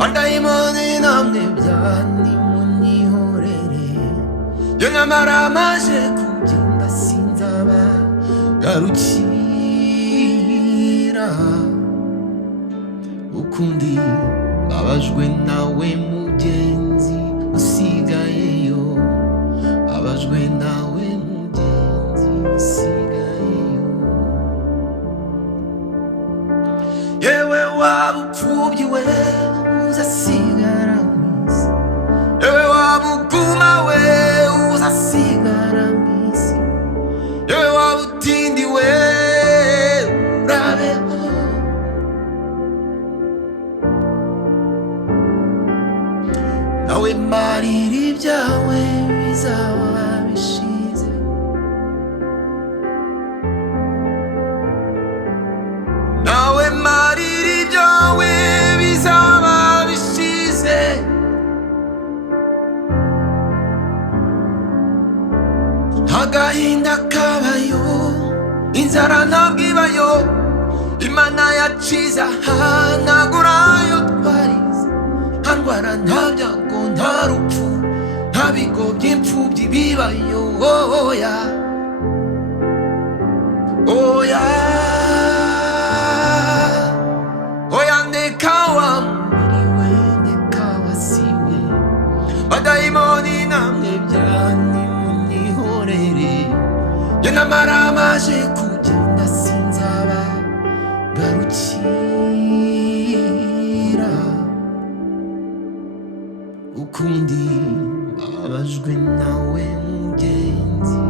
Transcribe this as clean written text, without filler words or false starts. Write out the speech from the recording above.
Adayimoni namwe byanimuyihorere yo nyamara maje kugenda sinzaba garukira ukundi mbabajwe nawe mugenzi usigayeyo mbabajwe nawe mugenzi usigayeyo yewe wabupfubyi we uzasigara mwisi yewe wabuguma we uzasigara mwisi yewe wabutindi we urabeho nawe marira ibyawe bizaba bishize nawe marira ibyawe bizaba bishize agahinda kabayo inzara ntabwo ibayo imana yaciza hanagurayo twarize nta ndwara nta byago nta rupfu nta bigo by'imfubyi bibayo oya oya oya ndeka wa mubiri we ndeka wasiwe badayimoni namwe byanimuyihorere yo nyamara maje kugenda sinzaba garukira ukundi mbabajwe nawe mugenzi